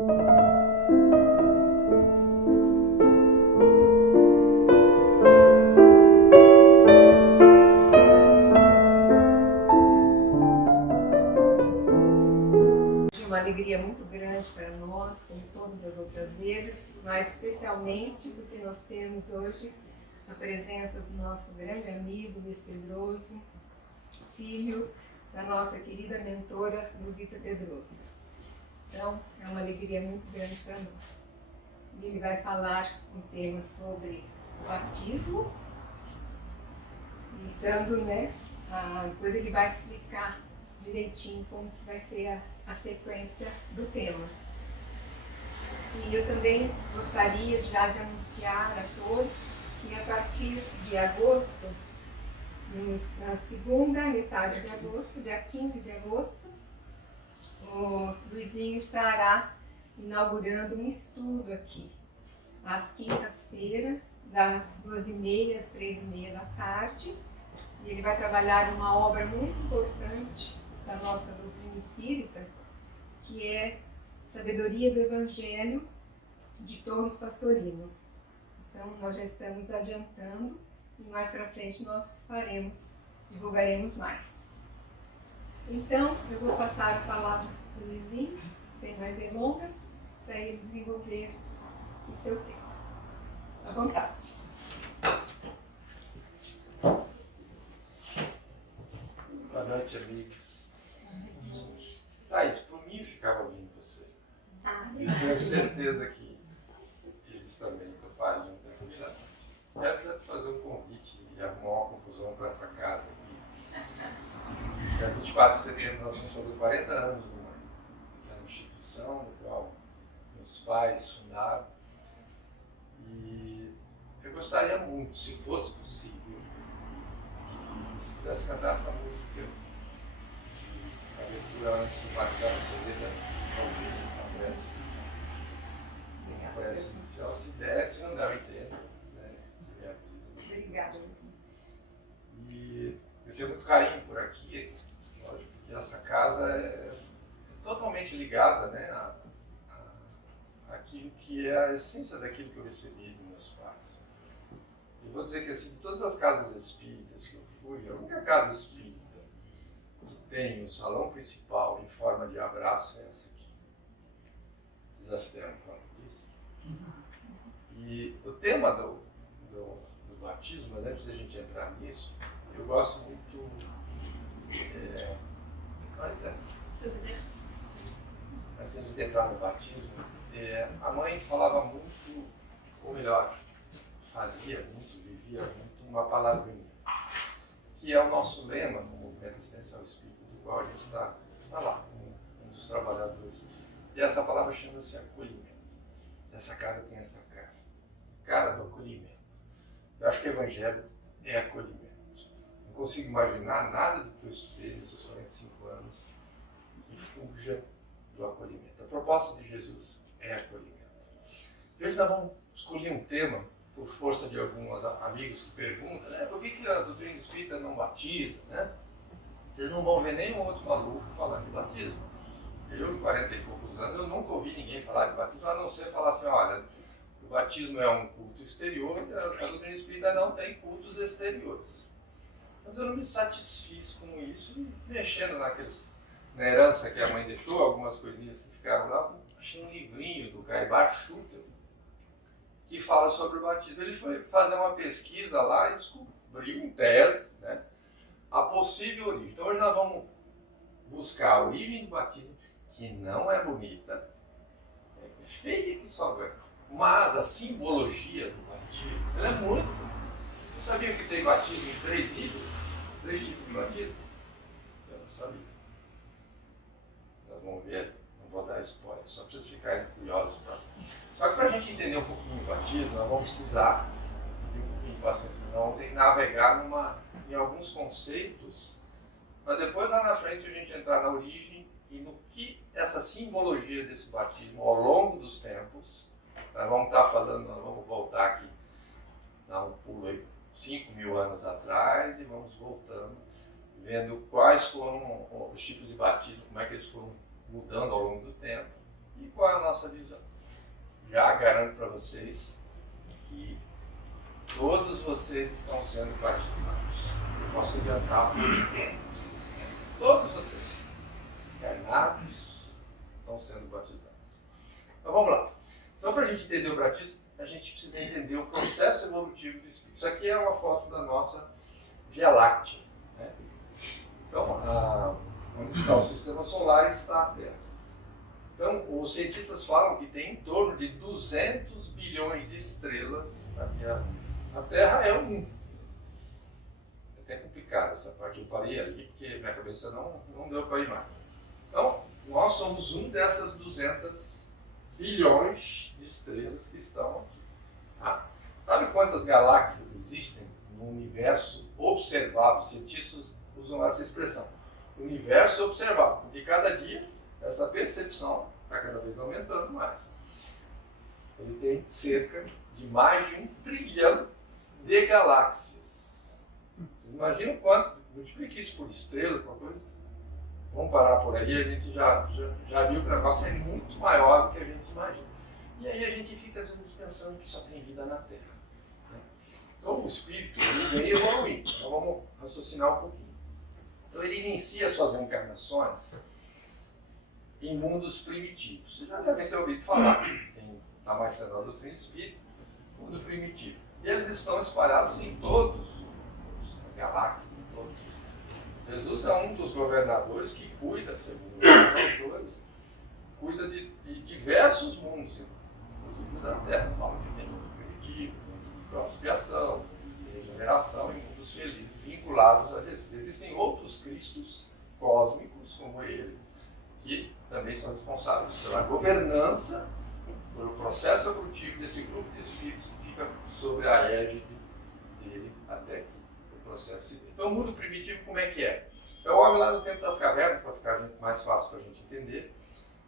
Uma alegria muito grande para nós, como todas as outras vezes, mas especialmente porque nós temos hoje a presença do nosso grande amigo Luiz Pedroso, filho da nossa querida mentora Luzita Pedroso. Então, é uma alegria muito grande para nós. E ele vai falar um tema sobre o batismo, e dando, depois ele vai explicar direitinho como que vai ser a sequência do tema. E eu também gostaria já de anunciar a todos que a partir de agosto, na segunda metade de agosto, dia 15 de agosto, o Luizinho estará inaugurando um estudo aqui, às quintas-feiras, das 2h30 às 3h30 da tarde. E ele vai trabalhar uma obra muito importante da nossa doutrina espírita, que é Sabedoria do Evangelho, de Torres Pastorino. Então, nós já estamos adiantando e mais para frente nós divulgaremos mais. Então, eu vou passar a palavra para o Luizinho, sem mais delongas, para ele desenvolver o seu tema. À vontade. Boa noite, amigos. Thaís, por mim ficava ouvindo você. Eu tenho certeza que eles também topariam tranquilamente. Quero já te fazer um convite e arrumar uma confusão para essa casa aqui. Dia 24 de setembro nós vamos fazer 40 anos numa instituição no qual meus pais fundaram. E eu gostaria muito, se fosse possível, que se pudesse cantar essa música de abertura antes do Marcelo Cerveira fazer a prece inicial. Se der, se não der, eu entendo, né? Você me avisa. Obrigada, Luizinho. E eu tenho muito carinho por aqui, lógico, porque essa casa é totalmente ligada, né, àquilo que é a essência daquilo que eu recebi dos meus pais. Eu vou dizer que, assim, de todas as casas espíritas que eu fui, a única casa espírita que tem o salão principal em forma de abraço é essa aqui. Vocês já se deram conta disso? E o tema do batismo, mas antes da gente entrar nisso, eu gosto muito. Antes de entrar no batismo, a mãe falava muito, ou melhor, fazia muito, vivia muito uma palavrinha, que é o nosso lema no movimento de extensão espírita, do qual a gente está lá, um dos trabalhadores. E essa palavra chama-se acolhimento. Essa casa tem essa cara do acolhimento. Eu acho que o Evangelho é acolhimento. Não consigo imaginar nada do que eu estudei nesses 45 anos que fuja do acolhimento. A proposta de Jesus é acolhimento. E hoje nós vamos escolher um tema, por força de alguns amigos que perguntam, né, por que a doutrina espírita não batiza, né? Vocês não vão ver nenhum outro maluco falando de batismo. Eu, de 40 e poucos anos, eu nunca ouvi ninguém falar de batismo, a não ser falar assim, olha, o batismo é um culto exterior e a doutrina espírita não tem cultos exteriores. Mas eu não me satisfiz com isso, mexendo na herança que a mãe deixou, algumas coisinhas que ficaram lá, achei um livrinho do Caibar Schutter, que fala sobre o batismo. Ele foi fazer uma pesquisa lá e descobriu em tese, né, a possível origem. Então hoje nós vamos buscar a origem do batismo, que não é bonita, é feia que só ganha, mas a simbologia do batismo, ela é muito bonita. Você sabia que tem batismo em 3 níveis? 3 tipos de batismo? Eu não sabia. Nós vamos ver, não vou dar spoiler, só para vocês ficarem curiosos. Só que para a gente entender um pouquinho o batismo, nós vamos precisar de um pouquinho de paciência. Nós vamos ter que navegar em alguns conceitos, para depois lá na frente a gente entrar na origem e no que essa simbologia desse batismo ao longo dos tempos, nós vamos estar falando, nós vamos voltar aqui, dar um pulo aí 5.000 anos atrás e vamos voltando, vendo quais foram os tipos de batismo, como é que eles foram mudando ao longo do tempo E qual é a nossa visão? Já garanto para vocês que todos vocês estão sendo batizados. Eu posso adiantar por enquanto. Todos vocês, encarnados, estão sendo batizados. Então vamos lá. Então, para a gente entender o batismo, a gente precisa entender o processo evolutivo do Espírito. Isso aqui é uma foto da nossa Via Láctea. Né? Então, onde está o sistema solar está a Terra. Então, os cientistas falam que tem em torno de 200 bilhões de estrelas na Via Láctea. A Terra é um. É até complicado essa parte. Eu parei ali porque minha cabeça não deu para ir mais. Então, nós somos um dessas 200 bilhões de estrelas que estão aqui. Tá? Sabe quantas galáxias existem no universo observável? Os cientistas usam essa expressão. Universo observável. Porque cada dia essa percepção está cada vez aumentando mais. Ele tem cerca de mais de 1 trilhão de galáxias. Vocês imaginam quanto? Multiplique isso por estrelas, por coisa. Vamos parar por aí, a gente já viu que o negócio é muito maior do que a gente imagina. E aí a gente fica às vezes pensando que só tem vida na Terra. Né? Então o espírito ele vem evoluindo. Então vamos raciocinar um pouquinho. Então ele inicia suas encarnações em mundos primitivos. Vocês já devem ter ouvido falar na mais central doutrina espírita, mundo primitivo. E eles estão espalhados em todas as galáxias, em todos. Jesus é um dos governadores que cuida, segundo os autores, cuida de diversos mundos, inclusive da Terra. Fala que tem mundo primitivo, mundo de própria expiação, de regeneração e mundos felizes vinculados a Jesus. Existem outros Cristos cósmicos, como ele, que também são responsáveis pela governança, pelo processo evolutivo desse grupo de espíritos que fica sobre a égide dele até que o processo se dê. Então, o mundo primitivo, como é que é? É o homem lá no tempo das cavernas, para ficar mais fácil para a gente entender.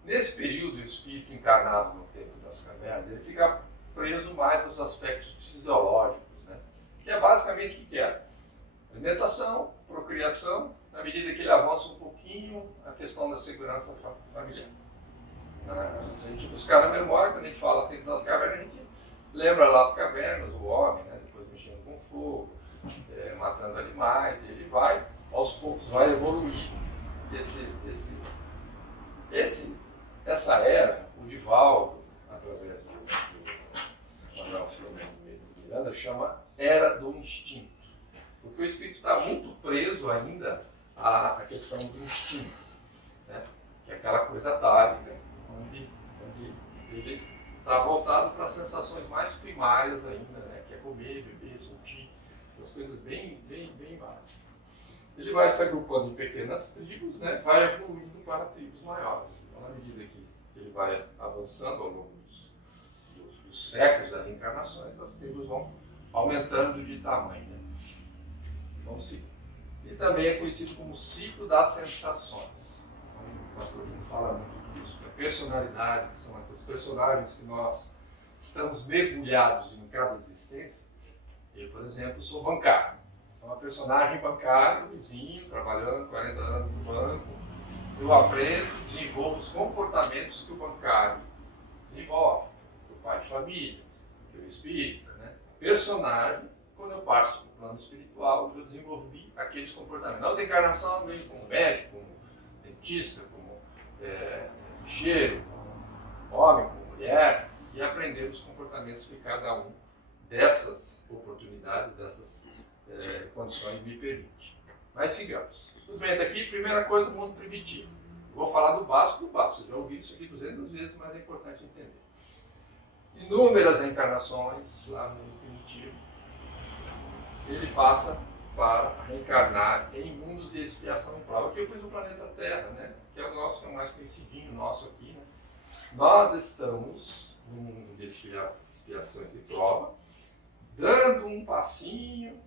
Nesse período, o espírito encarnado no tempo das cavernas, ele fica preso mais aos aspectos fisiológicos, né? Que é basicamente o que é? Alimentação, procriação, na medida que ele avança um pouquinho, a questão da segurança familiar. Se a gente buscar na memória, quando a gente fala tempo das cavernas, a gente lembra lá as cavernas, o homem, né? Depois mexendo com fogo, matando animais, e ele vai, aos poucos, vai evoluir essa era, o Divaldo, através do Manuel Filomeno de Miranda, chama Era do Instinto. Porque o espírito está muito preso ainda à questão do instinto, né? Que é aquela coisa atávica, onde ele está voltado para as sensações mais primárias ainda, né? Que é comer, beber, sentir, as coisas bem básicas. Ele vai se agrupando em pequenas tribos, né? Vai evoluindo para tribos maiores. Então, na medida que ele vai avançando ao longo dos séculos das reencarnações, as tribos vão aumentando de tamanho. Né? Vamos seguir. E também é conhecido como ciclo das sensações. O pastor Lino fala muito disso, que a personalidade, que são essas personagens que nós estamos mergulhados em cada existência. Eu, por exemplo, sou bancário. É uma personagem bancário, vizinho, trabalhando 40 anos no banco. Eu aprendo, desenvolvo os comportamentos que o bancário desenvolve. O pai de família, o espírita, né? Personagem, quando eu passo para o plano espiritual, eu desenvolvi aqueles comportamentos. Na outra encarnação, eu venho como médico, como dentista, como lixeiro, como homem, como mulher, e aprender os comportamentos que cada um dessas oportunidades, dessas condições me permite. Mas sigamos. Tudo bem, até aqui, primeira coisa, o mundo primitivo. Eu vou falar do básico do básico. Vocês já ouviram isso aqui 200 vezes, mas é importante entender. Inúmeras reencarnações lá no mundo primitivo, ele passa para reencarnar em mundos de expiação e prova. Aqui eu pus o planeta Terra, né? Que é o nosso, que é o mais conhecidinho nosso aqui. Né? Nós estamos no mundo de expiações e prova, dando um passinho,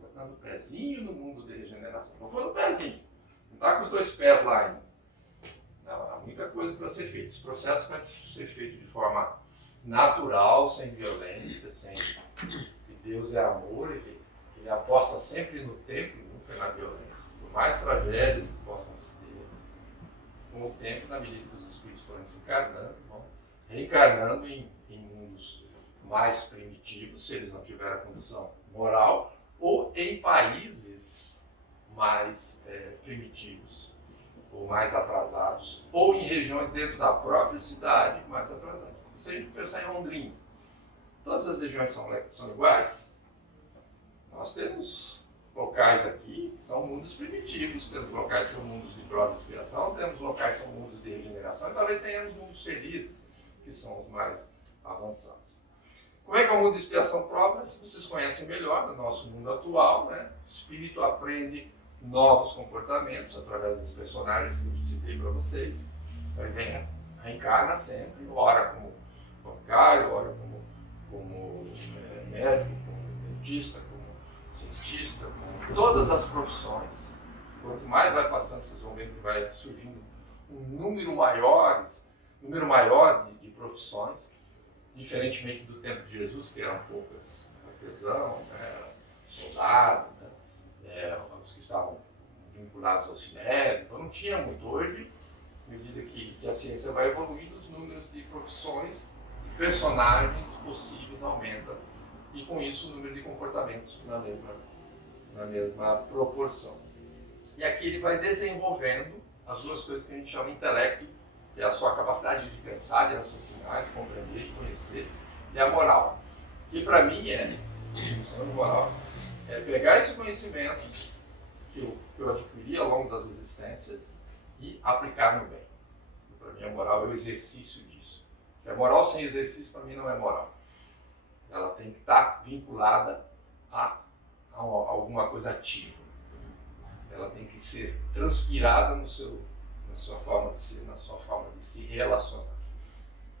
botando o pezinho no mundo de regeneração. Vou pôr no pezinho, não está com os 2 pés lá ainda. Não, há muita coisa para ser feita. Esse processo vai ser feito de forma natural, sem violência, sem... E Deus é amor, ele aposta sempre no tempo e nunca na violência. Por mais tragédias que possam se ter, com o tempo, na medida que os espíritos foram desencarnando, vão reencarnando em mundos mais primitivos, se eles não tiverem a condição moral, ou em países mais primitivos, ou mais atrasados, ou em regiões dentro da própria cidade mais atrasadas. Se a gente pensar em Londrina, todas as regiões são iguais? Nós temos locais aqui que são mundos primitivos, temos locais que são mundos de prova e expiação, temos locais que são mundos de regeneração, e talvez tenhamos mundos felizes, que são os mais avançados. Como é que é o mundo de expiação prova? Se vocês conhecem melhor do nosso mundo atual, né? O espírito aprende novos comportamentos através dos personagens que eu citei para vocês. Então ele vem, reencarna sempre, ora como bancário, ora como médico, como dentista, como cientista, como todas as profissões. Quanto mais vai passando, vocês vão ver que vai surgindo um número maior de profissões, diferentemente do tempo de Jesus, que eram poucas, artesão, soldado, os que estavam vinculados ao sinédrio, então não tinha muito. Hoje, à medida que a ciência vai evoluindo, os números de profissões e personagens possíveis aumentam, e com isso o número de comportamentos na mesma proporção. E aqui ele vai desenvolvendo as duas coisas que a gente chama de intelecto, que é a sua capacidade de pensar, de raciocinar, de compreender, de conhecer, e a moral. Que para mim a definição de moral, é pegar esse conhecimento que eu adquiri ao longo das existências e aplicar no bem. Para mim a moral é o exercício disso. Porque a moral sem exercício para mim não é moral. Ela tem que estar vinculada a alguma coisa ativa. Ela tem que ser transpirada na sua forma de ser, na sua forma de se relacionar.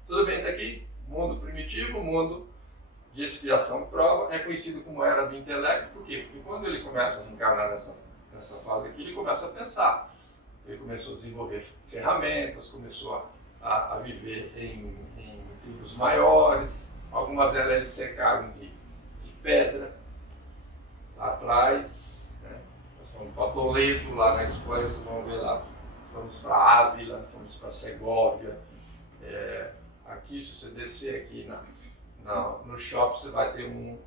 Tudo bem, até aqui, mundo primitivo, mundo de expiação e prova, é conhecido como era do intelecto. Por quê? Porque quando ele começa a reencarnar nessa fase aqui, ele começa a pensar. Ele começou a desenvolver ferramentas, começou a viver em tribos maiores. Algumas delas eles cercaram de pedra, lá atrás, né? Nós fomos para Toledo, lá na Espanha, vocês vão ver lá. Fomos para Ávila, fomos para Segóvia. Aqui, se você descer aqui no shopping, você vai ter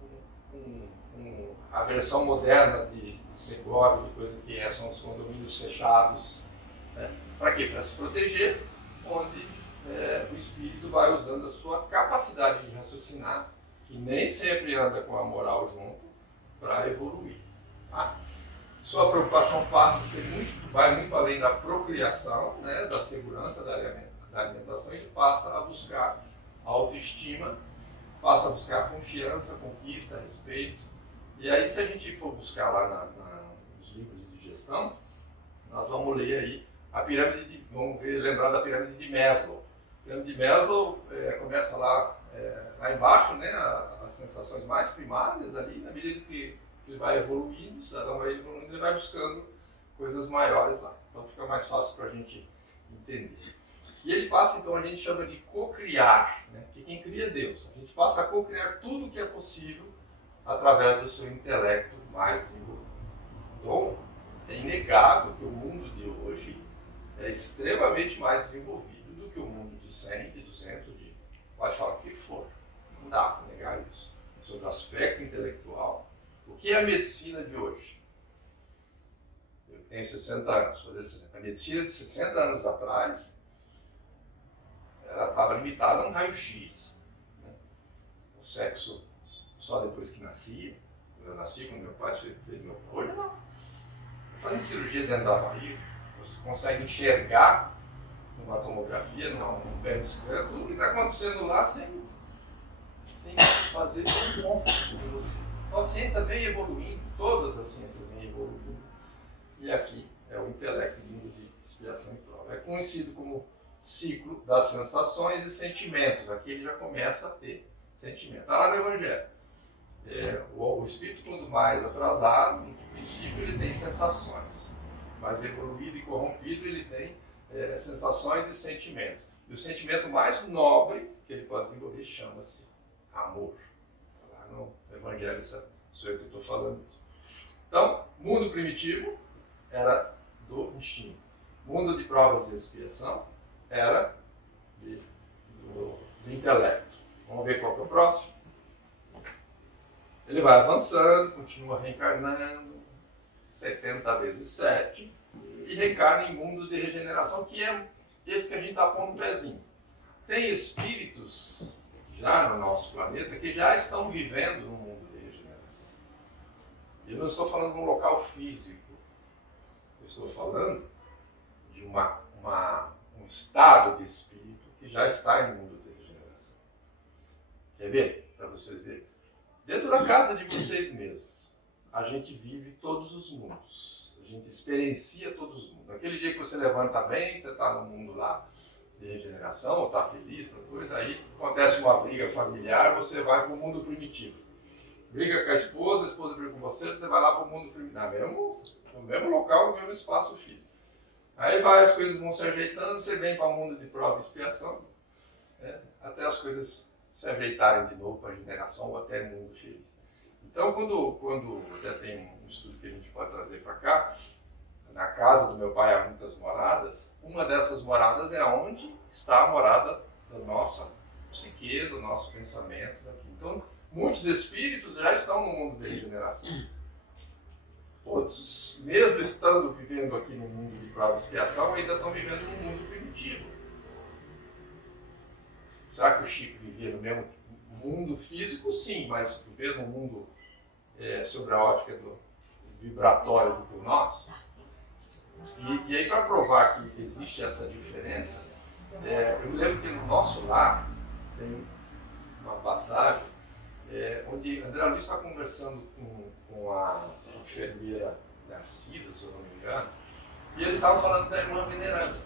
a versão moderna de Segóvia, de coisa que são os condomínios fechados. Né? Para quê? Para se proteger, onde o espírito vai usando a sua capacidade de raciocinar, que nem sempre anda com a moral junto, para evoluir. Tá? Sua preocupação vai muito além da procriação, né, da segurança da alimentação, ele passa a buscar autoestima, passa a buscar confiança, conquista, respeito. E aí, se a gente for buscar lá nos livros de gestão, nós vamos ler aí a pirâmide lembrar da pirâmide de Maslow. A pirâmide de Maslow começa lá embaixo, né, as sensações mais primárias ali, na medida que ele vai evoluindo, o cidadão vai evoluindo, ele vai buscando coisas maiores lá. Então fica mais fácil para a gente entender. E ele passa, então, a gente chama de co-criar, né? Que quem cria é Deus. A gente passa a co-criar tudo o que é possível através do seu intelecto mais desenvolvido. Então, é inegável que o mundo de hoje é extremamente mais desenvolvido do que o mundo de 100, de 200, pode falar o que for. Não dá para negar isso. Sobre o aspecto intelectual. O que é a medicina de hoje? Eu tenho 60 anos. A medicina de 60 anos atrás, ela estava limitada a um raio-x. Né? O sexo só depois que nascia. Eu nasci quando meu pai fez meu olho, não. Fazem cirurgia dentro da barriga. Você consegue enxergar numa tomografia, num PET scan, tudo que está acontecendo lá sem fazer um ponto de você. Então a ciência vem evoluindo, todas as ciências vêm evoluindo, e aqui é o intelecto vindo de expiação e prova. É conhecido como ciclo das sensações e sentimentos. Aqui ele já começa a ter sentimento. Está lá no Evangelho. O espírito, quando mais atrasado, no princípio ele tem sensações. Mais evoluído e corrompido, ele tem sensações e sentimentos. E o sentimento mais nobre que ele pode desenvolver chama-se amor. Lá no Evangelho, sou eu que estou falando isso. Então, mundo primitivo era do instinto. Mundo de provas e expiação era do intelecto. Vamos ver qual que é o próximo? Ele vai avançando, continua reencarnando, 70 vezes 7, e reencarna em mundos de regeneração, que é esse que a gente está pondo no pezinho. Tem espíritos já no nosso planeta que já estão vivendo no mundo de regeneração. Eu não estou falando de um local físico, eu estou falando de um estado de espírito que já está em mundo de regeneração. Quer ver? Para vocês verem. Dentro da casa de vocês mesmos, a gente vive todos os mundos. A gente experiencia todos os mundos. Aquele dia que você levanta bem, você está no mundo lá de regeneração, ou está feliz, coisa, aí acontece uma briga familiar, você vai para o mundo primitivo. Briga com a esposa briga com você vai lá para o mundo primitivo. No mesmo local, no mesmo espaço físico. Aí as coisas vão se ajeitando, você vem para o mundo de prova e expiação, até as coisas se ajeitarem de novo para a regeneração ou até no mundo feliz. Então, quando até tem um estudo que a gente pode trazer para cá, na casa do meu pai há muitas moradas, uma dessas moradas é onde está a morada da nossa psique, do nosso pensamento. Então, muitos espíritos já estão no mundo da regeneração. Outros, mesmo estando vivendo aqui no mundo de prova e expiação, ainda estão vivendo no mundo primitivo. Será que o Chico vivia no mesmo mundo físico? Sim, mas no mesmo mundo sobre a ótica do vibratório do que o nosso? E aí, para provar que existe essa diferença, eu me lembro que no nosso lar tem uma passagem onde André Luiz está conversando com a enfermeira Narcisa, se eu não me engano, e eles estavam falando da irmã veneranda.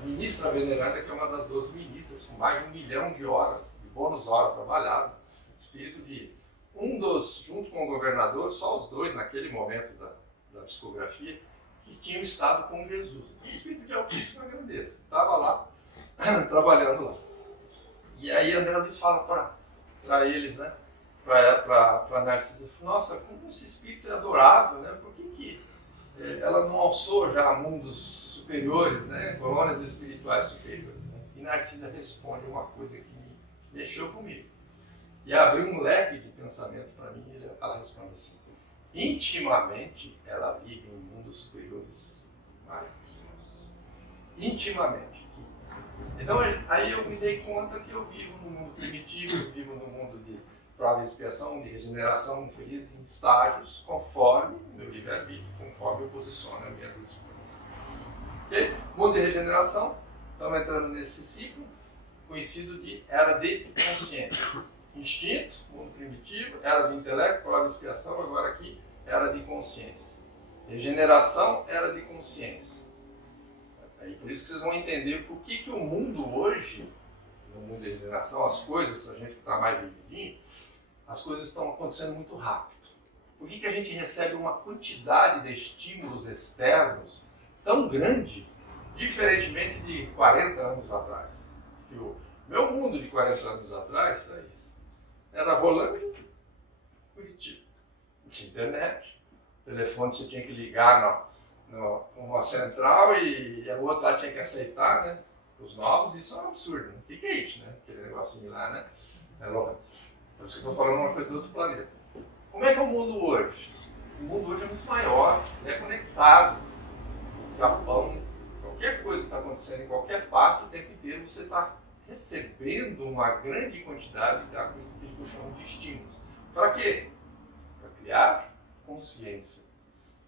A ministra veneranda, que é uma das 12 ministras, com mais de 1 milhão de horas, de bônus hora trabalhada, espírito de junto com o governador, só os dois naquele momento da psicografia, que tinham estado com Jesus. Um espírito de altíssima grandeza. Estava lá, trabalhando lá. E aí André Luiz fala para eles, né? Para Narcisa, nossa, como esse espírito é adorável, né? Por que ela não alçou já mundos superiores, né? Colônias espirituais superiores? Né? E Narcisa responde uma coisa que mexeu comigo. E abriu um leque de pensamento para mim, e ela responde assim: intimamente ela vive em mundos superiores mais nossos. Intimamente. Então aí eu me dei conta que eu vivo no mundo primitivo, eu vivo no mundo de prova e expiação, de regeneração infeliz, em estágios, conforme o meu livre-arbítrio, conforme eu posiciono as minhas escolhas. Okay? Mundo de regeneração, estamos entrando nesse ciclo, conhecido de era de consciência. Instinto, mundo primitivo, era de intelecto, prova e expiação, agora aqui, era de consciência. Regeneração, era de consciência. Aí por isso que vocês vão entender por que o mundo hoje, no mundo de regeneração, as coisas, a gente que está mais vividinho, as coisas estão acontecendo muito rápido. Por que a gente recebe uma quantidade de estímulos externos tão grande, diferentemente de 40 anos atrás? Que o meu mundo de 40 anos atrás, Thaís, era Rolândia, Curitiba. Não tinha internet, o telefone você tinha que ligar numa central e a outra lá tinha que aceitar, né? Os novos, isso é um absurdo. Né? O que é isso, né? Aquele negocinho lá, né? Por isso que eu estou falando uma coisa do outro planeta. Como é que é o mundo hoje? O mundo hoje é muito maior, ele é conectado. O Japão, qualquer coisa que está acontecendo em qualquer parte, o tempo inteiro você está recebendo uma grande quantidade daquilo que eu chamo de estímulos. Para quê? Para criar consciência.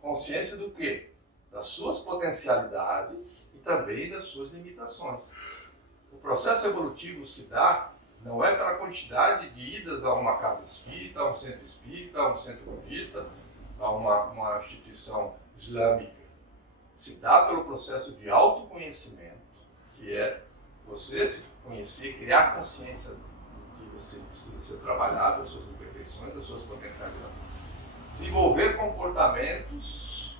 Consciência do quê? Das suas potencialidades e também das suas limitações. O processo evolutivo se dá não é pela quantidade de idas a uma casa espírita, a um centro espírita, a um centro budista, a uma instituição islâmica. Se dá pelo processo de autoconhecimento, que é você se conhecer, criar consciência de que você precisa ser trabalhado, das suas imperfeições, das suas potencialidades. Desenvolver comportamentos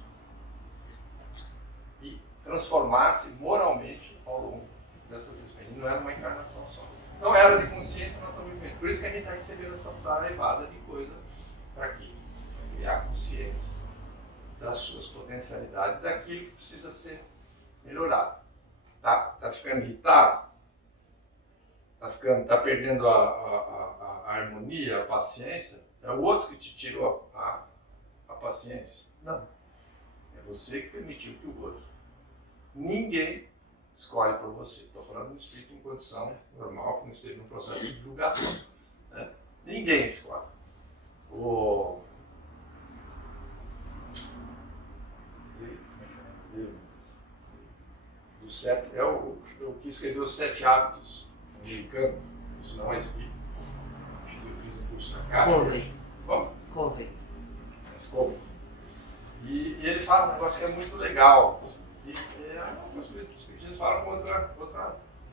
e transformar-se moralmente ao longo dessas experiências. Não era uma encarnação só. Então, era de consciência nós estamos vivendo. Por isso que a gente está recebendo essa saraivada de coisa para quê? Para criar consciência das suas potencialidades, daquilo que precisa ser melhorado. Tá ficando irritado? Tá perdendo a harmonia, a paciência? É o outro que te tirou a paciência? Não. É você que permitiu que o outro. Ninguém escolhe por você. Estou falando de um espírito em condição normal, que não esteja num processo de julgação. Né? Ninguém escolhe. É o que escreveu os 7 hábitos americanos. Isso não é espírito. Fiz um curso na casa. Covey. E ele fala um negócio que é muito legal. Os espíritos falam de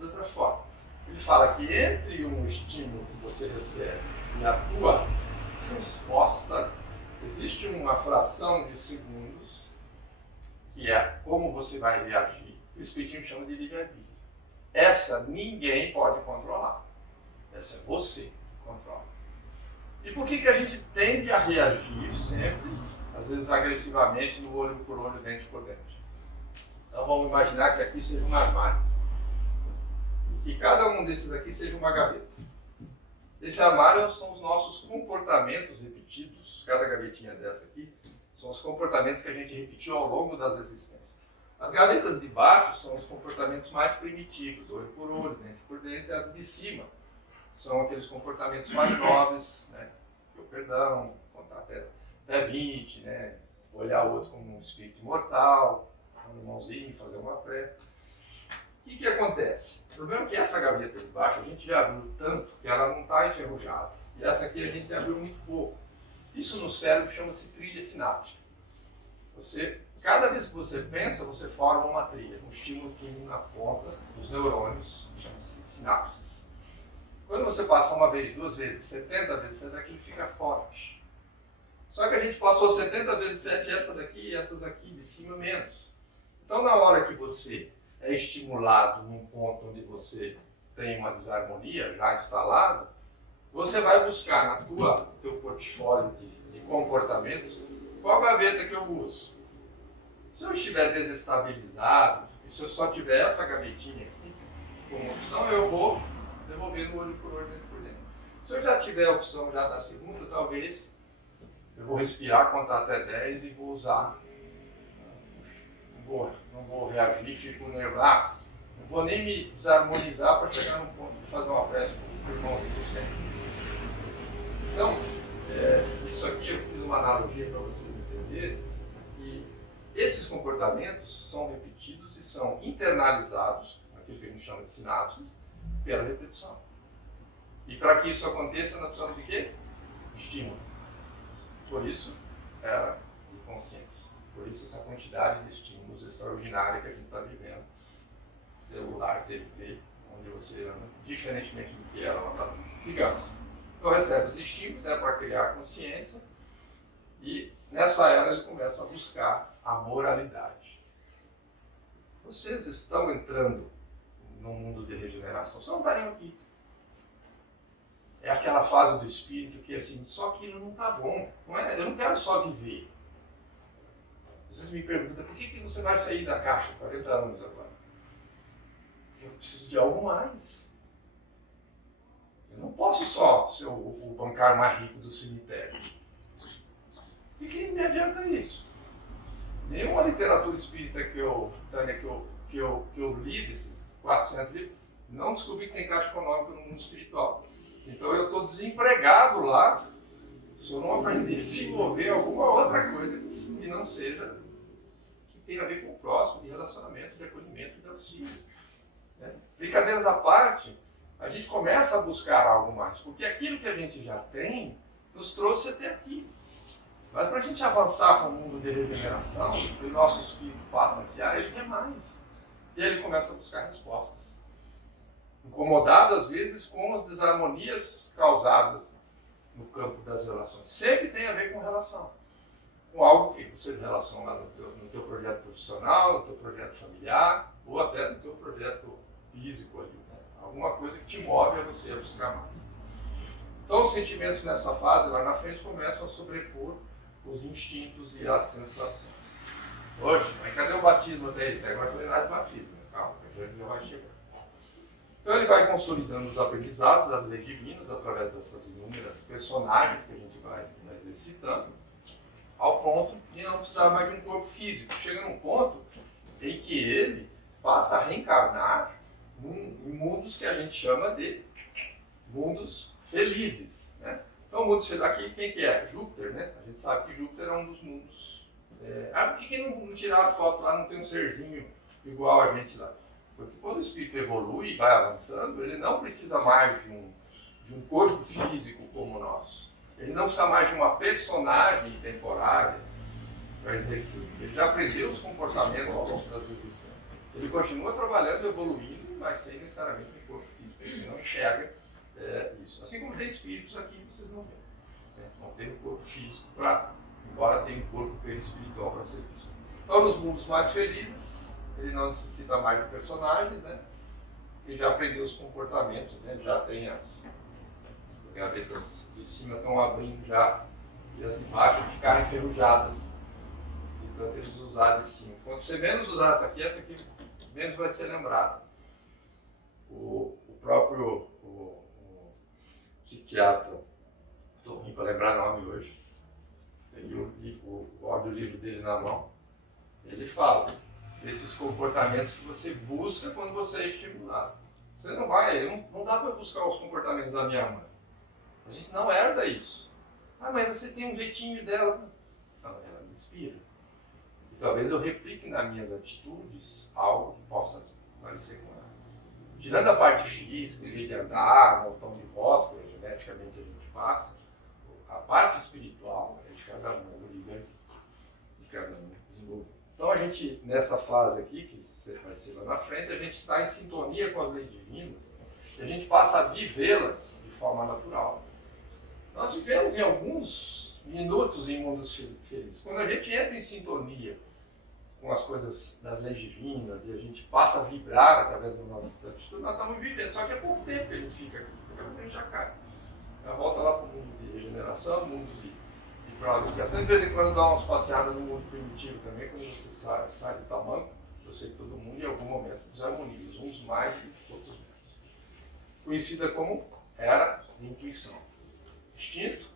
outra forma. Ele fala que entre um estímulo que você recebe e a tua resposta, existe uma fração de segundos, que é como você vai reagir, que o espiritismo chama de livre-arbítrio. Essa ninguém pode controlar. Essa é você que controla. E por que a gente tende a reagir sempre, às vezes agressivamente, no olho por olho, dente por dente? Então vamos imaginar que aqui seja um armário. E que cada um desses aqui seja uma gaveta. Esse armário são os nossos comportamentos repetidos. Cada gavetinha dessa aqui são os comportamentos que a gente repetiu ao longo das existências. As gavetas de baixo são os comportamentos mais primitivos, olho por olho, dente por dente, e as de cima são aqueles comportamentos mais nobres, né? O perdão, contar até 20, né? Olhar o outro como um espírito imortal, um irmãozinho, fazer uma prece. O que acontece? O problema é que essa gaveta de baixo a gente já abriu tanto que ela não está enferrujada. E essa aqui a gente abriu muito pouco. Isso no cérebro chama-se trilha sináptica. Cada vez que você pensa, você forma uma trilha, um estímulo químico na ponta dos neurônios, chama-se sinapses. Quando você passa uma vez, 2 vezes, 70 vezes 7, aquilo fica forte. Só que a gente passou 70 vezes 7, essas aqui e essas aqui, de cima menos. Então, na hora que você é estimulado num ponto onde você tem uma desarmonia já instalada, você vai buscar no teu portfólio de comportamentos qual gaveta que eu uso. Se eu estiver desestabilizado, e se eu só tiver essa gavetinha aqui como opção, eu vou devolver no olho por olho, dentro por dentro. Se eu já tiver a opção já da segunda, talvez eu vou respirar, contar até 10 e vou usar. Não vou reagir, fico nervoso. Não vou nem me desarmonizar para chegar num ponto de fazer uma prece para o irmãozinho sempre. Então, isso aqui eu fiz uma analogia para vocês entenderem que esses comportamentos são repetidos e são internalizados, aquilo que a gente chama de sinapses, pela repetição. E para que isso aconteça, nós precisamos de quê? Estímulo. Por isso, era de consciência. Por isso, essa quantidade de estímulos extraordinária que a gente está vivendo. Celular, TV, onde você anda, diferentemente do que era lá para digamos. Então, recebe os estímulos, né, para criar consciência. E nessa era ele começa a buscar a moralidade. Vocês estão entrando no mundo de regeneração, vocês não estariam aqui. É aquela fase do espírito que assim, só aquilo não está bom. Eu não quero só viver. Vocês me perguntam, por que você vai sair da caixa 40 anos agora? Eu preciso de algo mais. Eu não posso só ser o bancário mais rico do cemitério. E que me adianta isso? Nenhuma literatura espírita que eu li desses 400 livros, não descobri que tem caixa econômica no mundo espiritual. Então eu estou desempregado lá se eu não aprender a desenvolver alguma outra coisa que não seja, que tenha a ver com o próximo, de relacionamento, de acolhimento, de auxílio. Né? Brincadeiras à parte, a gente começa a buscar algo mais, porque aquilo que a gente já tem nos trouxe até aqui. Mas para a gente avançar para o mundo de regeneração, o nosso espírito passa a ansiar, ele quer mais. E ele começa a buscar respostas. Incomodado, às vezes, com as desarmonias causadas no campo das relações. Sempre tem a ver com relação. Com algo que você relaciona no teu projeto profissional, no teu projeto familiar, ou até no teu projeto físico ali. Né? Alguma coisa que te move a você a buscar mais. Então, os sentimentos nessa fase, lá na frente, começam a sobrepor os instintos e as sensações. Hoje, mas cadê o batismo dele? Até agora foi nada de batismo, né? Calma, já vai chegar. Então ele vai consolidando os aprendizados das leis divinas através dessas inúmeras personagens que a gente vai exercitando, ao ponto de não precisar mais de um corpo físico. Chega num ponto em que ele passa a reencarnar em mundos que a gente chama de mundos felizes, né? Então, mundos felizes, aqui quem que é? Júpiter, né? A gente sabe que Júpiter é um dos mundos. Por que não tiraram foto lá, não tem um serzinho igual a gente lá? Porque quando o espírito evolui e vai avançando, ele não precisa mais de um corpo físico como o nosso. Ele não precisa mais de uma personagem temporária para exercer. Ele já aprendeu os comportamentos ao longo das existências. Ele continua trabalhando, evoluindo, mas sem necessariamente um corpo físico. Ele não enxerga isso. Assim como tem espíritos aqui que vocês não veem. Né? Não tem um corpo físico, embora tenha um corpo perispiritual para ser visto. Então, nos mundos mais felizes, ele não necessita mais de personagens, né? Ele já aprendeu os comportamentos, né? Já tem as gavetas de cima estão abrindo já, e as de baixo ficaram enferrujadas. Então eles usaram de cima. Quando você menos usar essa aqui menos vai ser lembrado. O próprio psiquiatra, estou ruim para lembrar nome hoje, tem o audiolivro dele na mão, ele fala desses comportamentos que você busca quando você é estimulado. Você não vai, não dá para buscar os comportamentos da minha mãe. A gente não herda isso. Mas você tem um jeitinho dela. Não, ela me inspira. E talvez eu replique nas minhas atitudes algo que possa parecer com ela. Tirando a parte física, o jeito de andar, o tom de voz, que geneticamente a gente passa, a parte espiritual é de cada um, o livre de cada um desenvolver. Então a gente, nessa fase aqui, que vai ser lá na frente, a gente está em sintonia com as leis divinas e a gente passa a vivê-las de forma natural. Nós vivemos em alguns minutos em mundos felizes. Quando a gente entra em sintonia com as coisas das leis divinas e a gente passa a vibrar através das nossas atitudes, nós estamos vivendo. Só que é pouco tempo que a gente fica aqui, daqui a pouco a gente já cai. Já volta lá para o mundo de regeneração, mundo de prova de expiação. De vez em quando dá umas passeadas no mundo primitivo também, quando você sai do tamanho, eu sei que todo mundo em algum momento desarmoniza, uns mais e outros menos. Conhecida como era de intuição. Instinto,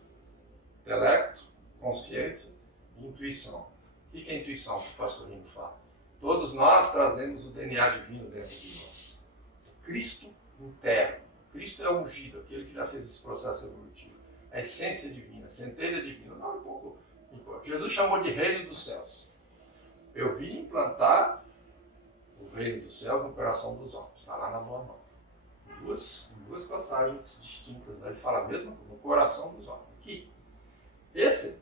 intelecto, consciência e intuição. O que é intuição que o pastorino fala? Todos nós trazemos o DNA divino dentro de nós. O Cristo interno. Cristo é o ungido, aquele que já fez esse processo evolutivo. A essência divina, a centelha divina. Não, pouco importa. Jesus chamou de reino dos céus. Eu vim implantar o reino dos céus no coração dos homens. Está lá na boa nova. Duas passagens distintas. Ele fala mesmo no coração dos homens. Aqui. Esse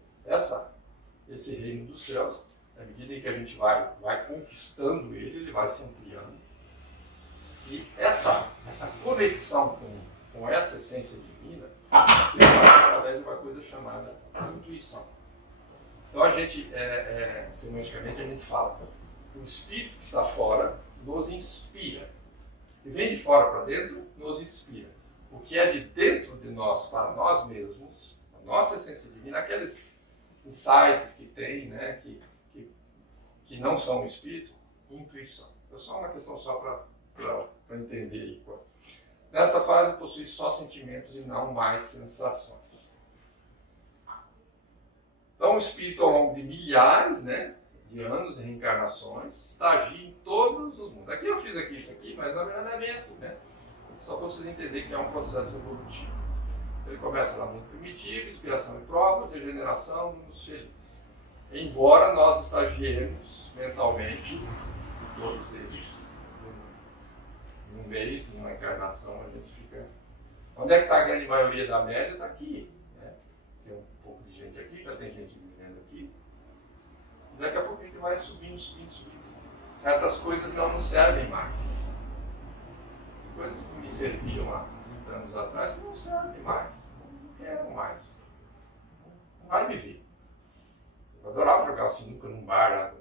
reino dos céus, à medida em que a gente vai conquistando ele vai se ampliando. E essa conexão com essa essência divina se faz através de uma coisa chamada intuição. Então a gente, semanticamente, a gente fala que o espírito que está fora nos inspira. E vem de fora para dentro, nos inspira. O que é de dentro de nós, para nós mesmos, a nossa essência divina, aqueles insights que tem, né, que não são o espírito, intuição. É só uma questão só para entender aí. Nessa fase possui só sentimentos e não mais sensações. Então o espírito ao longo de milhares, né, de anos e reencarnações, estagia em todos os mundos. Aqui eu fiz isso aqui, mas na verdade não é bem assim, né? Só para vocês entenderem que é um processo evolutivo. Ele começa lá no mundo primitivo, inspiração e provas, regeneração, mundos felizes. Embora nós estagiemos mentalmente, todos eles, num mês, numa encarnação, a gente fica... Onde é que está a grande maioria da média? Está aqui. Né? Tem um pouco de gente aqui, já tem gente vivendo aqui. E daqui a pouco a gente vai subindo. Certas coisas não nos servem mais. Coisas que me serviam há 30 anos atrás que não servem mais. Não quero mais. Não vai me ver. Eu adorava jogar sinuca num bar.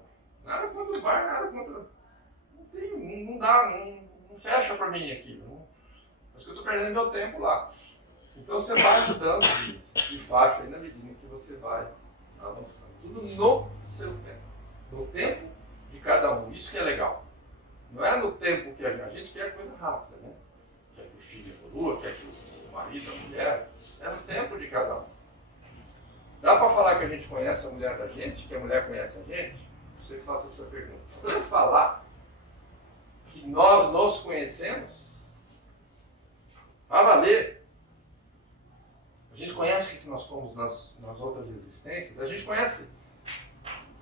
Nada contra o bar, nada contra... Não dá, não fecha para mim aquilo. Acho que eu estou perdendo meu tempo lá. Então você vai mudando de faixa aí na medida que você vai avançando. Tudo no seu tempo. no tempo de cada um. Isso que é legal. Não é no tempo que a gente quer coisa rápida, né? Quer que o filho evolua, quer que o marido, a mulher. É no tempo de cada um. Dá para falar que a gente conhece a mulher da gente, que a mulher conhece a gente? Você faça essa pergunta. Podemos falar que nós nos conhecemos? Vai valer. A gente conhece o que nós fomos nas outras existências. A gente conhece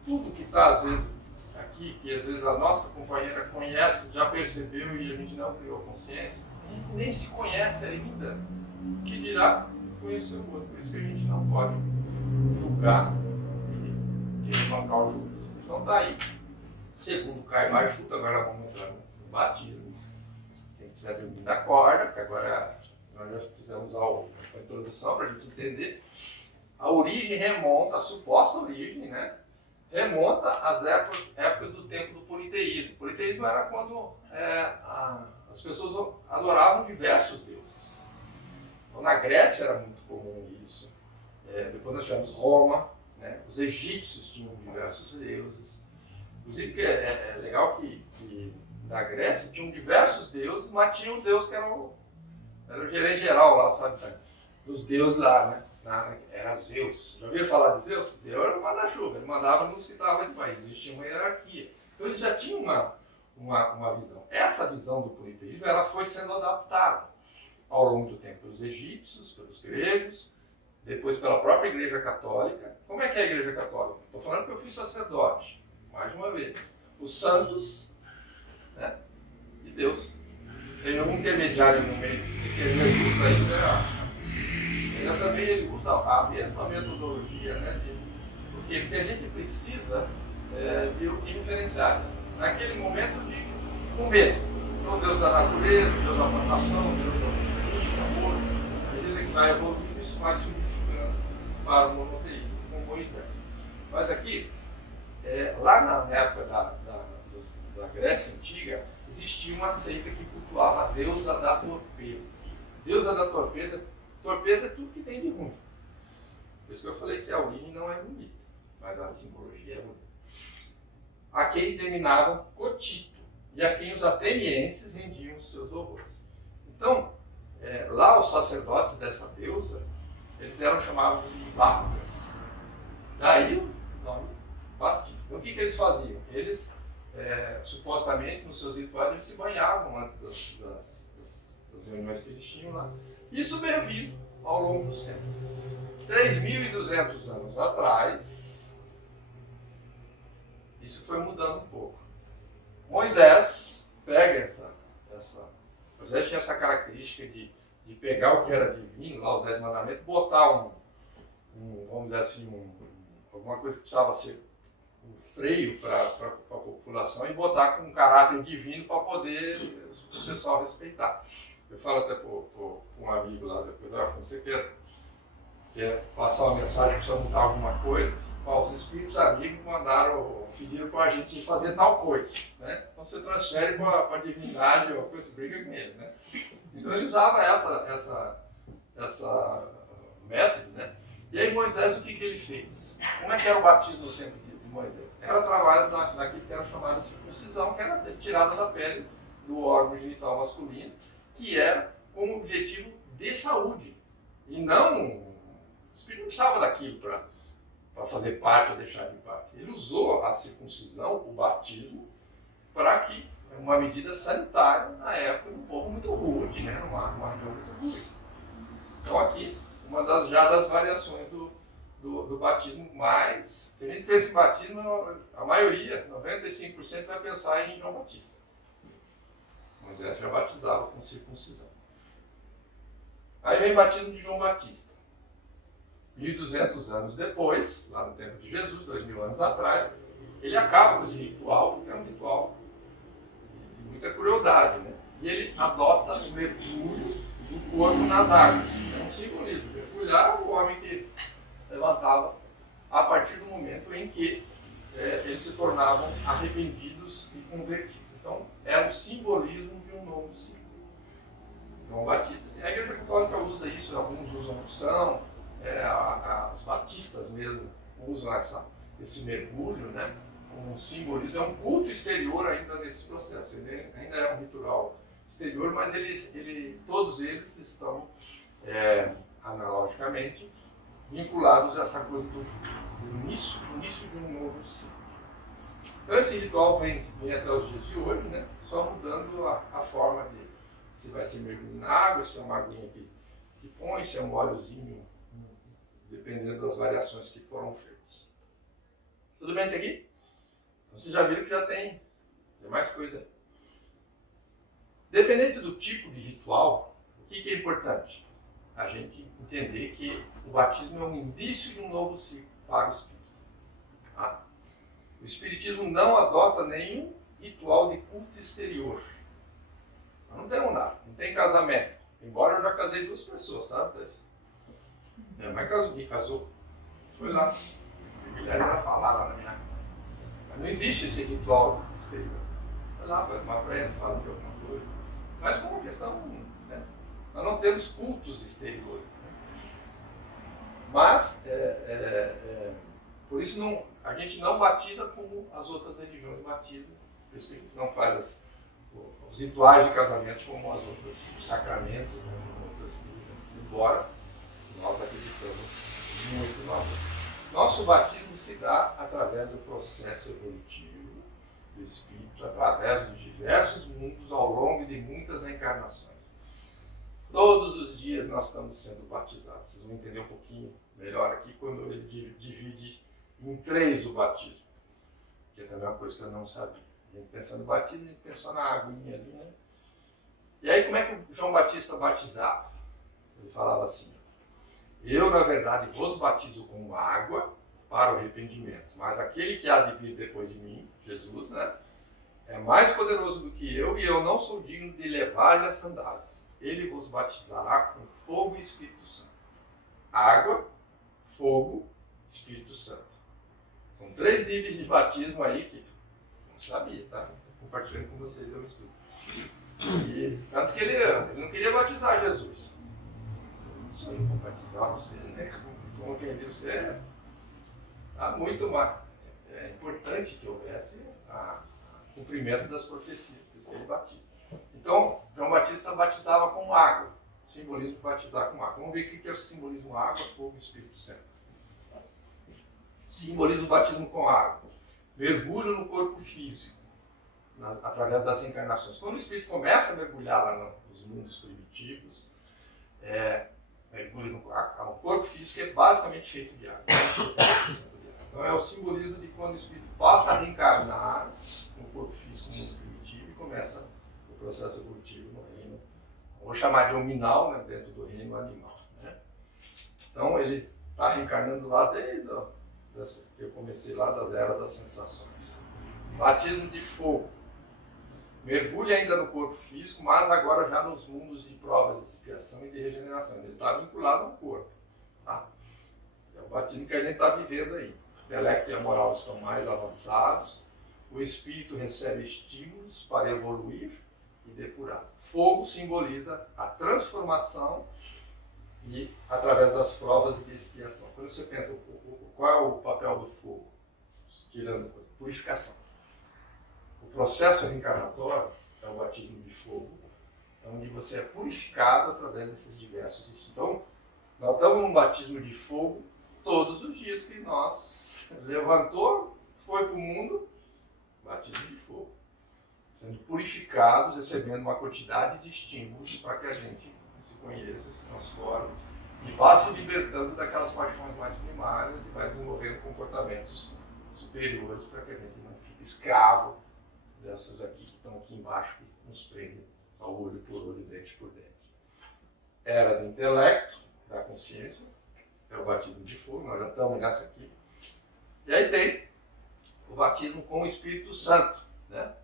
tudo que está, às vezes, aqui, que às vezes a nossa companheira conhece, já percebeu e a gente não criou consciência. A gente nem se conhece ainda. Que dirá conhecer o outro. Por isso que a gente não pode julgar e querer bancar o juiz. Então tá aí. Segundo cai mais chuta, agora vamos entrar no batismo. Quem estiver dormindo acorda, porque agora nós já fizemos a introdução para a gente entender. A origem remonta, a suposta origem, né? Remonta às épocas do tempo do politeísmo. O politeísmo era quando as pessoas adoravam diversos deuses. Então, na Grécia era muito comum isso. Depois nós tivemos Roma, né? Os egípcios tinham diversos deuses. Inclusive, é legal que na Grécia tinham diversos deuses, mas tinha um deus que era o gerente geral lá, sabe? Dos deuses lá, né? Era Zeus. Já ouviram falar de Zeus? Zeus era o manda-chuva, ele mandava nos que estavam demais. Existia uma hierarquia. Então eles já tinham uma visão. Essa visão do politeísmo ela foi sendo adaptada ao longo do tempo pelos egípcios, pelos gregos, depois pela própria Igreja Católica. Como é que é a Igreja Católica? Estou falando que eu fui sacerdote, mais uma vez. Os santos, né, e Deus. Tem um intermediário no meio, que é Jesus ainda. Ele também ele usa a mesma metodologia, né? Porque a gente precisa de referenciais. Naquele momento de medo. Então, Deus da natureza, Deus da plantação, Deus do amor. À medida que vai evoluindo, isso vai se modificando para o monoteísmo, com Moisés. Mas aqui, lá na época da Grécia Antiga, existia uma seita que cultuava a deusa da torpeza. Deusa da torpeza é tudo que tem de ruim. Por isso que eu falei que a origem não é bonita, mas a simbologia é bonita. A quem dominavam Cotito e a quem os atenienses rendiam os seus louvores. Então, lá os sacerdotes dessa deusa, eles eram chamados de Bactas. Daí o nome Batista. Então o que eles faziam? Eles, supostamente, nos seus rituais, eles se banhavam antes das reuniões que eles tinham lá. Isso veio vindo ao longo dos tempos. 3.200 anos atrás, isso foi mudando um pouco. Moisés pega Moisés tinha essa característica de pegar o que era divino, lá os 10 mandamentos, botar vamos dizer assim, alguma coisa que precisava ser um freio para a população e botar com um caráter divino para poder o pessoal respeitar. Eu falo até para um amigo lá depois, quando você quer passar uma mensagem, precisa mudar alguma coisa, os espíritos amigos pediram para a gente fazer tal coisa, né? Então você transfere para a divindade ou coisa, briga com ele, né? Então ele usava essa método, né? E aí Moisés, o que ele fez? Como é que era o batismo no tempo de Moisés? Era através daquilo que era chamada circuncisão, que era tirada da pele do órgão genital masculino, que era com o objetivo de saúde. E não, o espírito não precisava daquilo para fazer parte ou deixar de parte. Ele usou a circuncisão, o batismo, para que uma medida sanitária na época de um povo muito rude, né? Uma região muito rude. Então aqui, uma das variações do batismo, mas a gente pensa em batismo, a maioria, 95%, vai pensar em João Batista. Moisés já batizava com circuncisão. Aí vem o batismo de João Batista. 1.200 anos depois, lá no tempo de Jesus, 2.000 anos atrás, ele acaba com esse ritual, que é um ritual de muita crueldade, né? E ele adota o mergulho do corpo nas águas. É um simbolismo. Mergulhar o homem que levantava a partir do momento em que eles se tornavam arrependidos e convertidos. Então, é um simbolismo de um novo ciclo. João Batista, a Igreja Católica usa isso, alguns usam unção, os batistas mesmo usam esse mergulho, né? um simbolismo, é um culto exterior ainda nesse processo. Ele ainda é um ritual exterior, mas todos eles estão analogicamente vinculados a essa coisa do início de um novo ciclo. Então esse ritual vem até os dias de hoje, né? Só mudando a forma de se vai ser mergulho na água, se é uma aguinha que põe, se é um óleozinho, dependendo das variações que foram feitas. Tudo bem até aqui? Então, vocês já viram que já tem mais coisa aí. Dependente do tipo de ritual, o que é importante? A gente entender que o batismo é um indício de um novo ciclo para o Espírito. Tá? O Espiritismo não adota nenhum ritual de culto exterior. Não temos nada, não tem casamento. Embora eu já casei 2 pessoas, sabe? Minha mãe me casou. Foi lá. A mulher já falava lá na minha casa. Mas não existe esse ritual exterior. Vai lá, faz uma prece, fala de alguma coisa. Mas por uma questão, né? Nós não temos cultos exteriores. Né? Mas, por isso a gente não batiza como as outras religiões batizam. Por isso que a gente não faz os rituais de casamento como as outras, os sacramentos, né? Outras religiões. Embora nós acreditamos muito no amor. Nosso batismo se dá através do processo evolutivo do Espírito, através dos diversos mundos ao longo de muitas encarnações. Todos os dias nós estamos sendo batizados. Vocês vão entender um pouquinho melhor aqui quando ele divide em 3 o batismo, que é também uma coisa que eu não sabia. A gente pensa no batismo, a gente pensou na aguinha ali, né? E aí como é que o João Batista batizava? Ele falava assim: eu, na verdade, vos batizo com água para o arrependimento, mas aquele que há de vir depois de mim, Jesus, né, é mais poderoso do que eu, e eu não sou digno de levar-lhe as sandálias. Ele vos batizará com fogo e Espírito Santo. Água, fogo, Espírito Santo. São 3 níveis de batismo aí que eu não sabia, tá? Estou compartilhando com vocês o estudo. E, tanto que ele não queria batizar Jesus. Isso aí, vou batizar vocês, né? Como quem diz, você muito mais. É importante que houvesse o cumprimento das profecias, por isso que ele batiza. Então, João Batista batizava com água. Simbolismo de batizar com água. Vamos ver o que é o simbolismo água, fogo e Espírito Santo. Simboliza o batismo com água. Mergulho no corpo físico, através das encarnações. Quando o Espírito começa a mergulhar lá nos mundos primitivos, mergulho no corpo físico, que é basicamente feito de água. Então é o simbolismo de quando o Espírito passa a reencarnar no corpo físico no mundo primitivo e começa o processo evolutivo no reino, vou chamar de hominal, né, dentro do reino animal. Né? Então ele está reencarnando lá desde que eu comecei lá da era das sensações. Batismo de fogo. Mergulha ainda no corpo físico, mas agora já nos mundos de provas de expiação e de regeneração. Ele está vinculado ao corpo. Tá? É o batismo que a gente está vivendo aí. O intelecto e a moral estão mais avançados. O espírito recebe estímulos para evoluir e depurar. Fogo simboliza a transformação e através das provas de expiação. Quando você pensa, qual é o papel do fogo? Tirando purificação. O processo reencarnatório é o batismo de fogo, onde você é purificado através desses diversos. Então, nós estamos num batismo de fogo todos os dias que nós levantou, foi para o mundo, batismo de fogo. Sendo purificados, recebendo uma quantidade de estímulos para que a gente se conheça, se transforme e vá se libertando daquelas paixões mais primárias e vai desenvolvendo comportamentos superiores para que a gente não fique escravo dessas aqui que estão aqui embaixo, que nos prendem ao olho por olho, dente por dente. Era do intelecto, da consciência, é o batismo de fogo, nós já estamos nessa aqui. E aí tem o batismo com o Espírito Santo, né?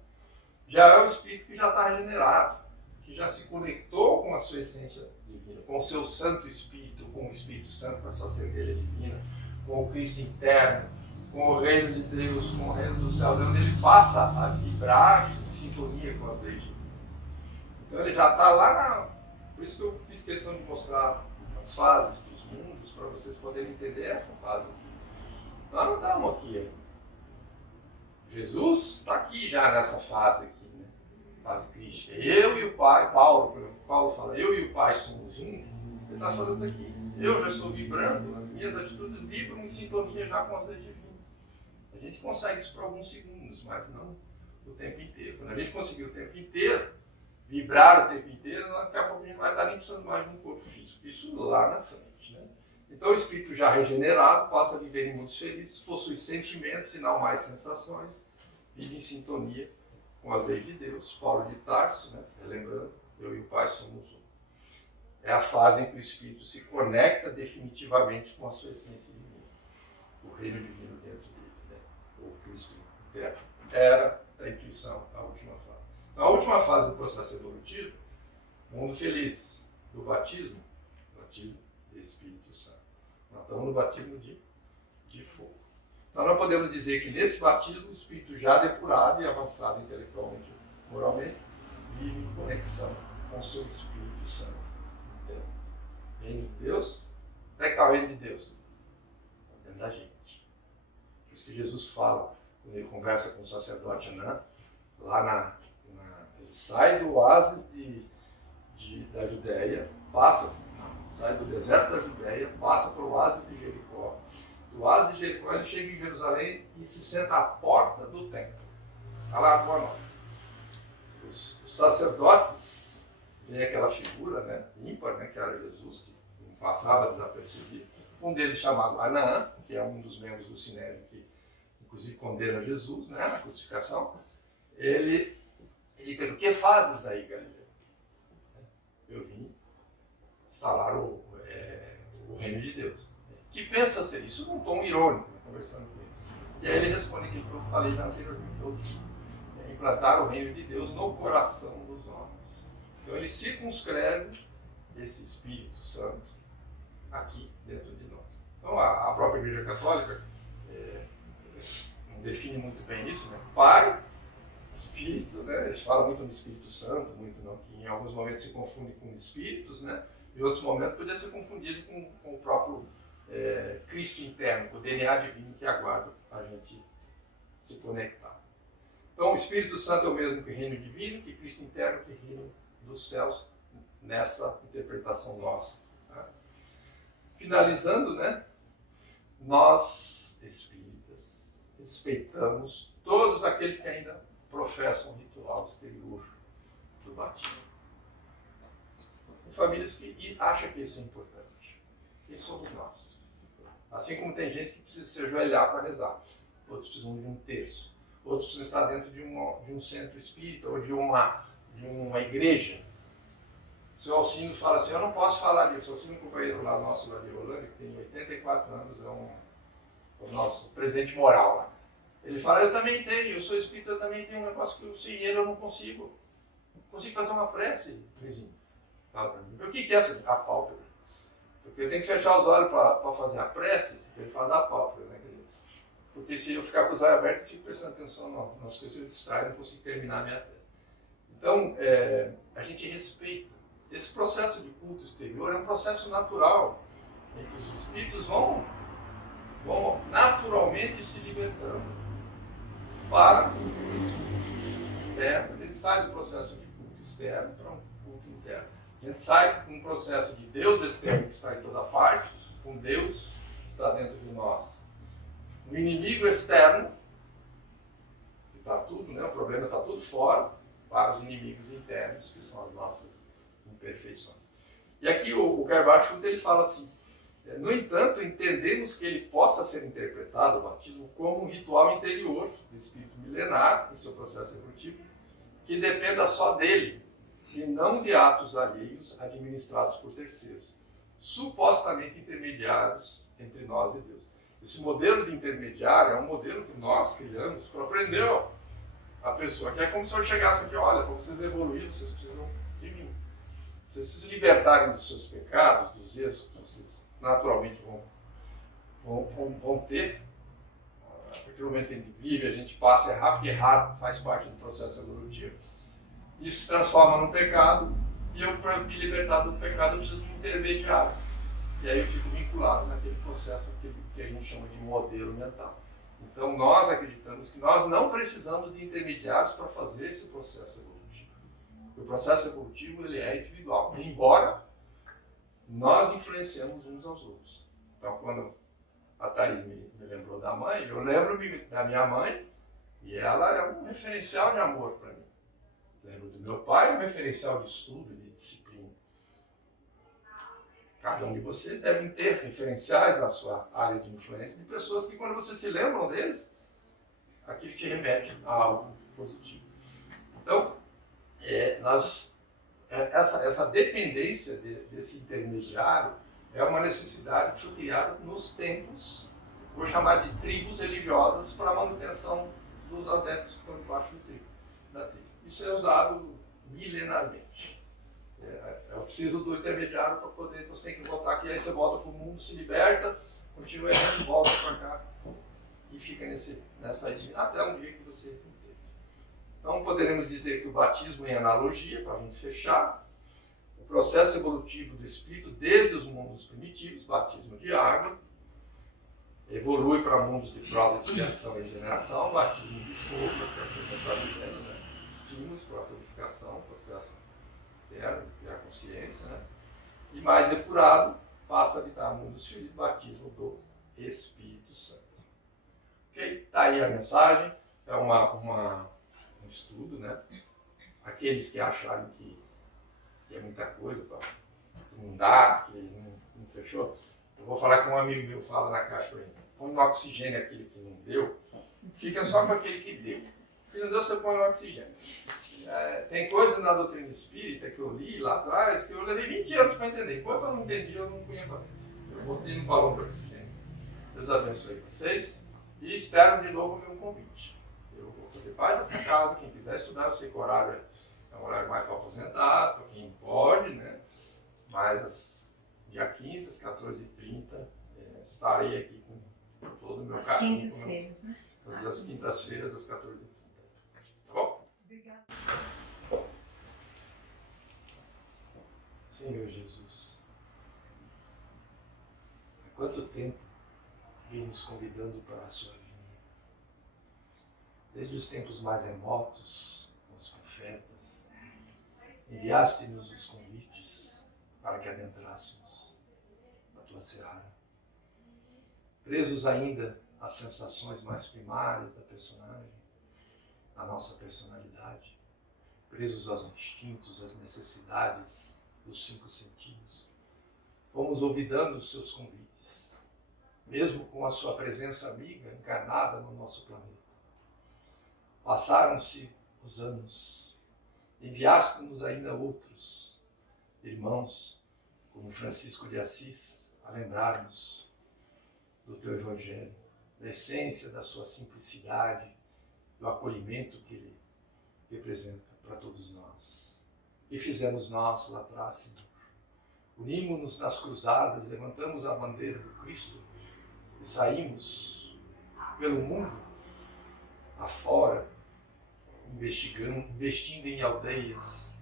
Já é o Espírito que já está regenerado, que já se conectou com a sua essência divina, com o seu Santo Espírito, com o Espírito Santo, com a sua centelha divina, com o Cristo interno, com o reino de Deus, com o reino do céu, onde ele passa a vibrar em sintonia com as leis divinas. Então ele já está lá Por isso que eu fiz questão de mostrar as fases dos mundos, para vocês poderem entender essa fase aqui. Nós não estamos aqui ainda. Jesus está aqui já nessa fase aqui, né? Fase crística. Eu e o Pai, Paulo fala, eu e o Pai somos um. Ele está falando aqui. Eu já estou vibrando, as minhas atitudes vibram em sintonia já com as leis divinas. A gente consegue isso por alguns segundos, mas não o tempo inteiro. Quando a gente conseguir o tempo inteiro, vibrar o tempo inteiro, daqui a pouco a gente vai estar nem precisando mais de um corpo físico. Isso lá na frente, né? Então o espírito já regenerado passa a viver em mundos felizes, possui sentimentos e não mais sensações, vive em sintonia com as leis de Deus. Paulo de Tarso, né? Lembrando, eu e o Pai somos um. É a fase em que o espírito se conecta definitivamente com a sua essência divina, o reino divino dentro dele, né? O Cristo interno. Era a intuição, a última fase. Na última fase do processo evolutivo, mundo feliz do batismo do Espírito Santo. Nós estamos no batismo de fogo. Então nós podemos dizer que nesse batismo o espírito já depurado e avançado intelectualmente, moralmente, vive em conexão com o seu Espírito Santo. Reino de Deus, onde é que está o reino de Deus? Dentro da gente. Por isso que Jesus fala, quando ele conversa com o sacerdote Anã, lá ele sai do oásis da Judéia, sai do deserto da Judéia, passa para o oásis de Jericó. Do oásis de Jericó ele chega em Jerusalém e se senta à porta do templo. Está lá a boa nova. Os sacerdotes veem aquela figura, né, ímpar, né, que era Jesus, que passava desapercebido. Um deles chamado Anaã, que é um dos membros do Sinédrio, que inclusive condena Jesus, né, na crucificação. Ele pergunta, o que fazes aí, Galileu? Eu vim instalar o reino de Deus. Que pensa ser isso num tom irônico, né, conversando com ele. E aí ele responde aquilo que eu falei já anteriormente, eu vim implantar o reino de Deus no coração dos homens. Então ele circunscreve esse Espírito Santo aqui dentro de nós. Então a própria Igreja Católica define muito bem isso, né? Pai, Espírito, né? Eles falam muito no Espírito Santo, muito não, que em alguns momentos se confunde com espíritos, né? Em outros momentos podia ser confundido com o próprio Cristo interno, com o DNA divino que aguarda a gente se conectar. Então o Espírito Santo é o mesmo que o reino divino, que Cristo interno, que reino dos céus, nessa interpretação nossa. Tá? Finalizando, né? Nós, espíritas, respeitamos todos aqueles que ainda professam o ritual exterior do batismo. Tem famílias que acham que isso é importante. Quem somos nós? Assim como tem gente que precisa se ajoelhar para rezar, outros precisam de um terço, outros precisam estar dentro de um centro espírita ou de uma igreja. O seu Alcino fala assim, eu não posso falar disso. O Alcino, companheiro lá nosso, lá de Holanda, que tem 84 anos, é o nosso presidente moral lá. Ele fala, eu também tenho, eu sou espírita, eu também tenho um negócio que eu sem ele eu não consigo. Não consigo fazer uma prece, Rizinho. Fala para mim. O que é isso? A pálpebra. Porque eu tenho que fechar os olhos para fazer a prece, ele fala da pálpebra, né? Porque se eu ficar com os olhos abertos, eu fico prestando atenção nas coisas, eu distraio, não consigo terminar a minha prece. Então, a gente respeita. Esse processo de culto exterior é um processo natural, em que os espíritos vão naturalmente se libertando para o culto interno. A gente sai do processo de culto externo para um culto interno. A gente sai com um processo de Deus externo que está em toda parte, com Deus que está dentro de nós. O inimigo externo, que está tudo, né? O problema está tudo fora, para os inimigos internos, que são as nossas imperfeições. E aqui o Karl ele fala assim, no entanto, entendemos que ele possa ser interpretado, o batismo, como um ritual interior do espírito milenar, em seu processo evolutivo, que dependa só dele, e não de atos alheios administrados por terceiros, supostamente intermediários entre nós e Deus. Esse modelo de intermediário é um modelo que nós criamos para aprender a pessoa, que é como se eu chegasse aqui, olha, para vocês evoluírem, vocês precisam de mim. Vocês se libertarem dos seus pecados, dos erros que vocês naturalmente vão ter. A partir do momento que a gente vive, a gente passa a errar, porque errar faz parte do processo evolutivo. Isso se transforma num pecado, e eu, para me libertar do pecado, eu preciso de um intermediário. E aí eu fico vinculado naquele processo que a gente chama de modelo mental. Então nós acreditamos que nós não precisamos de intermediários para fazer esse processo evolutivo. O processo evolutivo ele é individual, embora nós influenciamos uns aos outros. Então quando a Thaís me lembrou da mãe, eu lembro da minha mãe e ela é um referencial de amor para mim. Lembro do meu pai, um referencial de estudo, de disciplina. Cada um de vocês devem ter referenciais na sua área de influência de pessoas que, quando você se lembram deles, aquilo te remete a algo positivo. Então, essa dependência desse intermediário é uma necessidade que foi criada nos tempos, vou chamar de tribos religiosas, para a manutenção dos adeptos que estão debaixo da tribo. Isso é usado milenarmente. Eu preciso do intermediário para poder, você tem que voltar aqui, aí você volta para o mundo, se liberta, continua errando, volta para cá e fica nessa ideia, até um dia que você entende. Então poderemos dizer que o batismo em analogia, para a gente fechar, o processo evolutivo do espírito desde os mundos primitivos, batismo de água, evolui para mundos de prova, expiação e regeneração, batismo de fogo, que é o que a gente está vivendo, né? Estímulos para a purificação, processo interno, criar consciência, né? E mais depurado, passa a habitar mundos feridos, batismo do Espírito Santo. Ok? Está aí a mensagem, é um estudo, né? Aqueles que acharem que é muita coisa, que não dá, que não fechou, eu vou falar que um amigo meu fala na caixa para mim, põe no oxigênio aquele que não deu, fica só com aquele que deu. Se não deu, você põe no oxigênio. Tem coisas na doutrina espírita que eu li lá atrás que eu levei 20 anos para entender. Enquanto eu não entendi, eu não punha para dentro. Eu botei no balão para oxigênio. Deus abençoe vocês e espero de novo o meu convite. Eu vou fazer parte dessa casa. Quem quiser estudar, eu sei que o horário é um horário mais para aposentado, para quem pode, né? Mas dia 15, às 14h30, estarei aqui com todo o meu carinho. Quintas-feiras, né? Todas as quintas-feiras, às 14h30. Tá bom? Obrigada. Senhor Jesus, há quanto tempo vem nos convidando para a sua vinda? Desde os tempos mais remotos, com os profetas, enviaste-nos os convites para que adentrássemos na tua seara. Presos ainda às sensações mais primárias da personagem, da nossa personalidade, presos aos instintos, às necessidades dos 5 sentidos, fomos olvidando os seus convites, mesmo com a sua presença amiga encarnada no nosso planeta. Passaram-se os anos, enviaste-nos ainda outros irmãos, como Francisco de Assis, a lembrar-nos do teu Evangelho, da essência da sua simplicidade, do acolhimento que ele representa para todos nós. E fizemos nós lá atrás, Senhor. Unimos-nos nas cruzadas, levantamos a bandeira do Cristo e saímos pelo mundo afora, investindo em aldeias,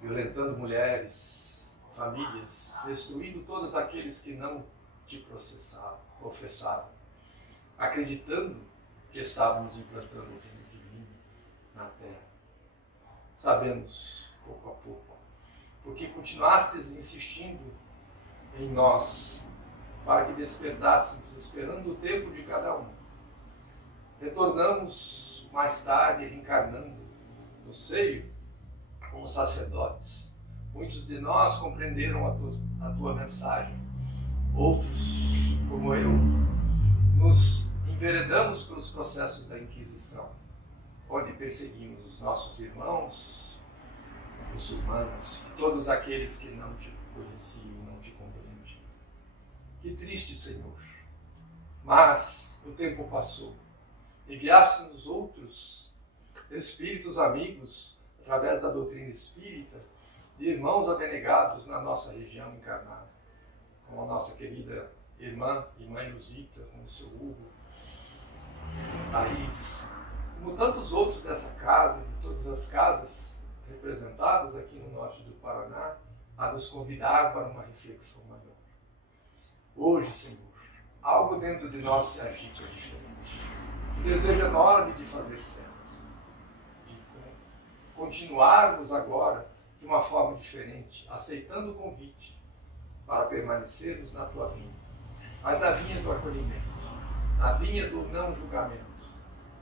violentando mulheres, famílias, destruindo todos aqueles que não te professaram, acreditando que estávamos implantando o reino divino na terra. Sabemos, pouco a pouco, porque continuastes insistindo em nós, para que despertássemos, esperando o tempo de cada um. Retornamos mais tarde, reencarnando no seio como sacerdotes. Muitos de nós compreenderam a tua mensagem. Outros, como eu, nos enveredamos pelos processos da Inquisição, onde perseguimos os nossos irmãos muçulmanos e todos aqueles que não te conheciam e não te compreendem. Que triste, Senhor. Mas o tempo passou. Enviaste-nos outros espíritos amigos, através da doutrina espírita, de irmãos abnegados na nossa região encarnada, como a nossa querida irmã e mãe Luzita, como o seu Hugo, Thaís, como tantos outros dessa casa, de todas as casas representadas aqui no norte do Paraná, a nos convidar para uma reflexão maior. Hoje, Senhor, algo dentro de nós se agita diferente. O desejo enorme de fazer certo, de continuarmos agora de uma forma diferente, aceitando o convite para permanecermos na tua vinha, mas na vinha do acolhimento, na vinha do não julgamento,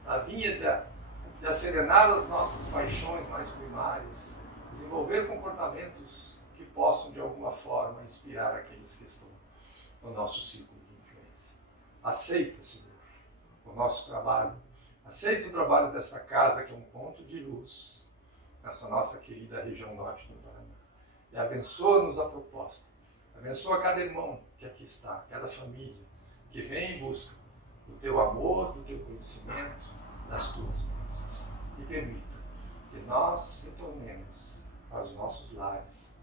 na vinha de acerenar as nossas paixões mais primárias, desenvolver comportamentos que possam de alguma forma inspirar aqueles que estão no nosso círculo de influência. Aceita, Senhor, o nosso trabalho, aceita o trabalho desta casa, que é um ponto de luz nessa nossa querida região norte do Paraná. E abençoa-nos a proposta, abençoa cada irmão que aqui está, cada família que vem em busca do teu amor, do teu conhecimento, das tuas bênçãos. E permita que nós retornemos aos nossos lares,